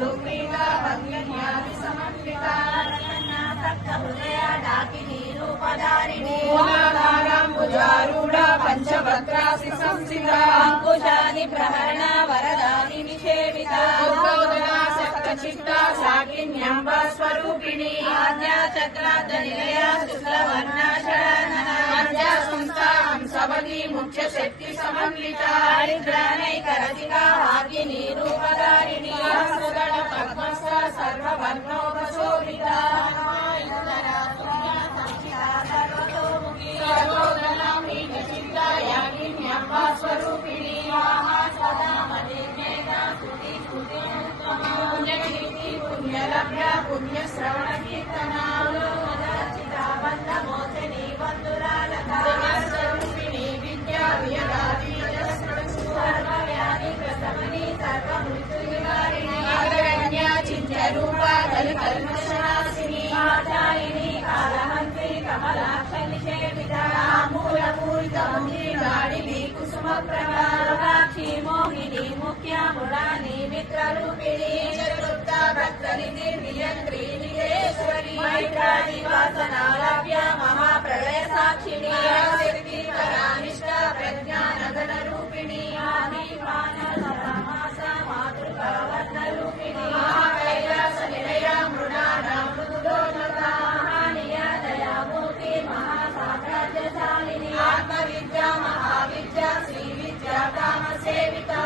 लुप्रीता भंगन्यादि समन्विता हृदया डाकिनी रूपधारिणी मूलाधाराम्बुजारूढा पंचभद्रासि संस्थिता अंकुशानि प्रहरण वरदानि निषेविता उद्बोधना सप्तचित्ता साकिन्यम्ब स्वरूपिणी आज्ञा चक्रार्धनिलया शुक्लवर्णा षडानना आज्ञा संस्था हंसवती मुख्य शक्ति समन्विता हरिद्रानैकरसिका हाकिनी रूपधारिणी हंसगण पद्मस्था सर्ववर्णोपशोभिता स्वरूपिणी पुण्यलभ्या पुण्यश्रवण कीर्तना बंधमोचनी बंधुरालरूपिणी विद्या सर्वव्याधि प्रशमनी सर्वमृत्युनिवारिणी चिन्त्य रूपा कल्पनाशिनी आचारिणी कालहंत्री कमलाक्ष निषेविता मूलपूरितमुखी गाढिनी कुसुम प्रभाक्षी मोहिनी मुख्या मुरानी मित्ररूपिणी चतुर्था भक्तनिधि नियंत्री निजेश्वरी मैत्रादिवासनालभ्या महाप्रलय साक्षिणी शक्ति परानिष्ठा प्रज्ञानगण रूपिणी आदिपानसमासा मातृकावर्णरूपिणी महाकैलास निलया मृणानां मृदुलोचका महानिया दयामूर्ति महासाम्राज्यशालिनी आत्मविद्या महाविद्या श्रीविद्या कामसेविता